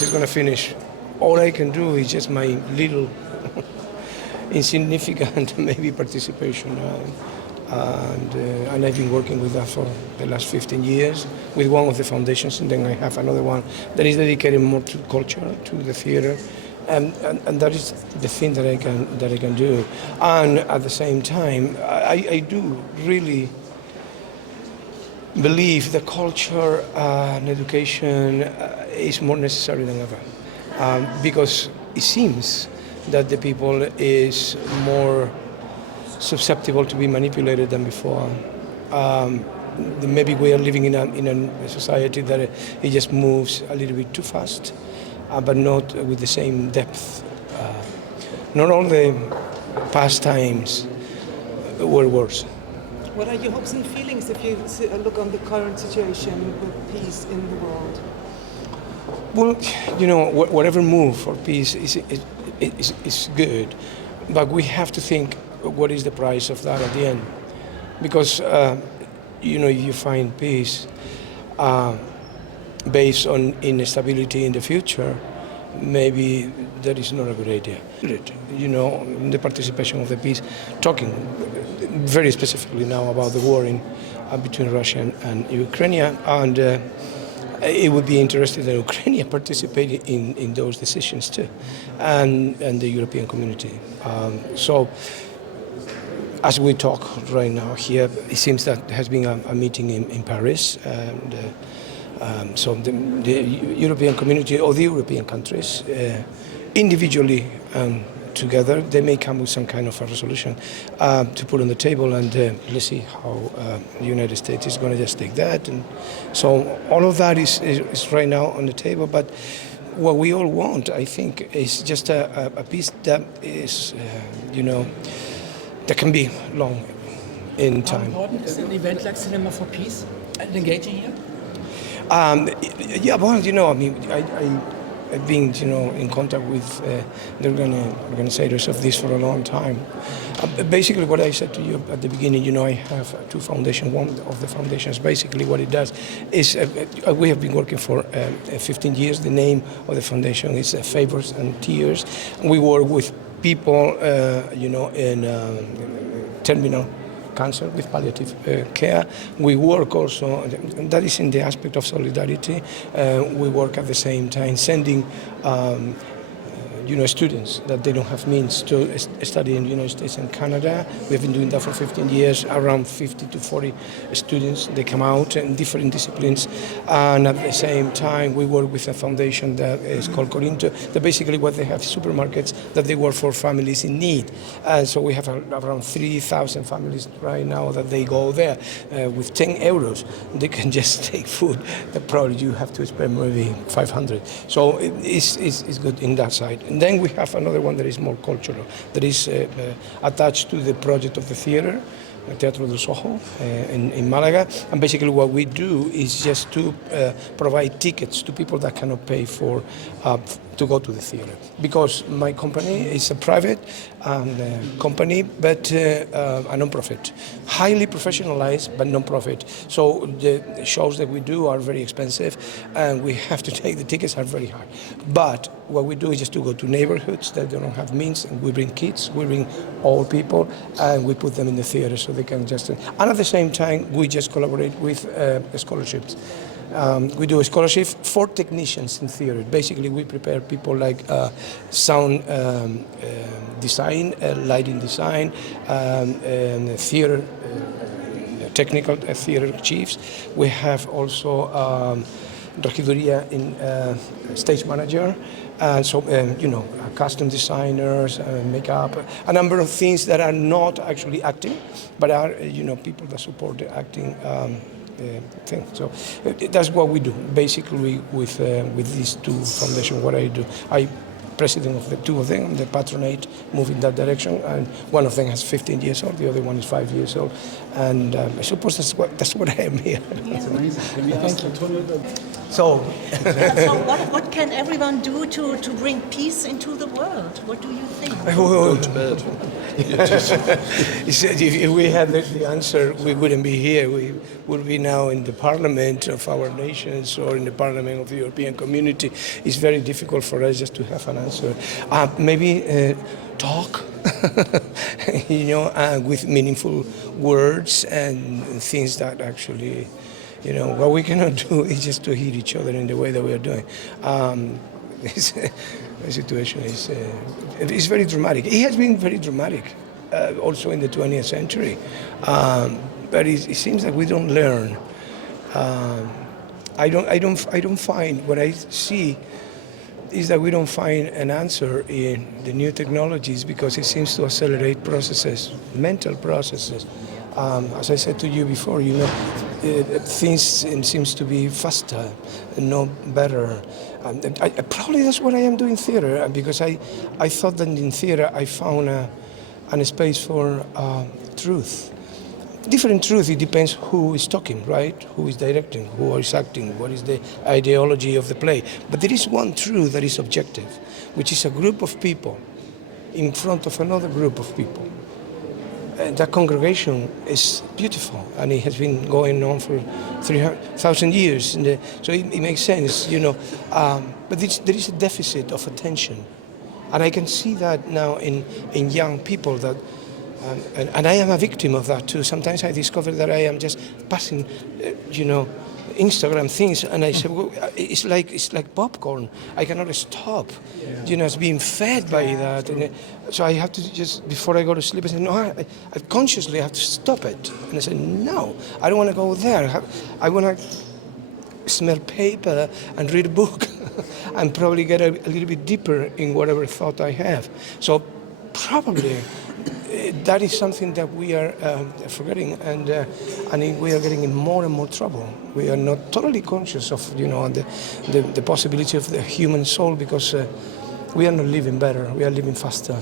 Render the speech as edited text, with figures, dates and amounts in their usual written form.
It's going to finish. All I can do is just my little insignificant maybe participation. And I've been working with that for the last 15 years with one of the foundations, and then I have another one that is dedicated more to culture, to the theater, and that is the thing that I can do. And at the same time, I do really believe that culture and education is more necessary than ever, because it seems that the people is more susceptible to be manipulated than before. Maybe we are living in a society that it just moves a little bit too fast, but not with the same depth. Not all the past times were worse. What are your hopes and feelings if you look on the current situation with peace in the world? Well, whatever move for peace is good, but we have to think what is the price of that at the end. Because, if you find peace based on instability in the future, maybe that is not a good idea. The participation of the peace, talking very specifically now about the war between Russia and Ukraine, and it would be interesting that Ukraine participated in those decisions too, and the European community. So, as we talk right now here, it seems that there has been a meeting in Paris, and so the European community or the European countries, individually together, they may come with some kind of a resolution to put on the table, and let's see how the United States is going to just take that. And so all of that is right now on the table, but what we all want, I think, is just a peace that is, that can be long in time. How important is an event like Cinema for Peace and engaging here? Yeah, well, I've been, in contact with the organizers of this for a long time. Basically, what I said to you at the beginning, I have two foundations. One of the foundations, basically what it does is, we have been working for 15 years. The name of the foundation is Favors and Tears. We work with people, in terminal cancer with palliative care. We work also, that is in the aspect of solidarity. We work at the same time sending students that they don't have means to study in the United States and Canada. We've been doing that for 15 years, around 50 to 40 students. They come out in different disciplines. And at the same time, we work with a foundation that is called Corinto, that basically what they have supermarkets that they work for families in need. And so we have around 3,000 families right now that they go there with 10 euros. They can just take food that probably you have to spend maybe 500. So it's good in that side. And then we have another one that is more cultural, that is attached to the project of the theater, Teatro del Soho in Malaga. And basically what we do is just to provide tickets to people that cannot pay for to go to the theater. Because my company is a private company, but a non-profit. Highly professionalized, but non-profit. So the shows that we do are very expensive, and we have to take the tickets are very high. But what we do is just to go to neighborhoods that don't have means, and we bring kids, we bring old people, and we put them in the theater so they can just... And at the same time, we just collaborate with scholarships. We do a scholarship for technicians in theater. Basically, we prepare people like sound design, lighting design, and theater, technical theater chiefs. We have also regiduría in stage manager, and so custom designers, makeup, a number of things that are not actually acting, but are people that support the acting thing. So that's what we do basically with these two foundations. What I do, I president of the two of them, the patronate, move in that direction, and one of them has 15 years old, the other one is 5 years old, and I suppose that's what I am here. That's amazing. Can we ask Antonio? So, So what can everyone do to bring peace into the world? What do you think? Go to bed. He said if we had the answer, we wouldn't be here. We would be now in the parliament of our nations or in the parliament of the European community. It's very difficult for us just to have an answer. Maybe talk, with meaningful words and things that actually, what we cannot do is just to hit each other in the way that we are doing. The situation is very dramatic. It has been very dramatic, also in the 20th century. But it seems that we don't learn. I don't find what I see is that we don't find an answer in the new technologies because it seems to accelerate processes, mental processes. As I said to you before, things seems to be faster, no better. Probably that's what I am doing theater because I thought that in theater I found a space for truth. Different truth, it depends who is talking, right? Who is directing, who is acting, what is the ideology of the play. But there is one truth that is objective, which is a group of people in front of another group of people. That congregation is beautiful, and it has been going on for 3,000 years. So it makes sense, But there is a deficit of attention. And I can see that now in young people that, and I am a victim of that too. Sometimes I discover that I am just passing, Instagram things, and I say, well, it's like popcorn. I cannot stop, it's being fed by that. And so I have to just, before I go to sleep, I say, no, I consciously have to stop it. And I say, no, I don't want to go there. I want to smell paper and read a book and probably get a little bit deeper in whatever thought I have. So probably that is something that we are forgetting, and we are getting in more and more trouble. We are not totally conscious of the possibility of the human soul because we are not living better. We are living faster.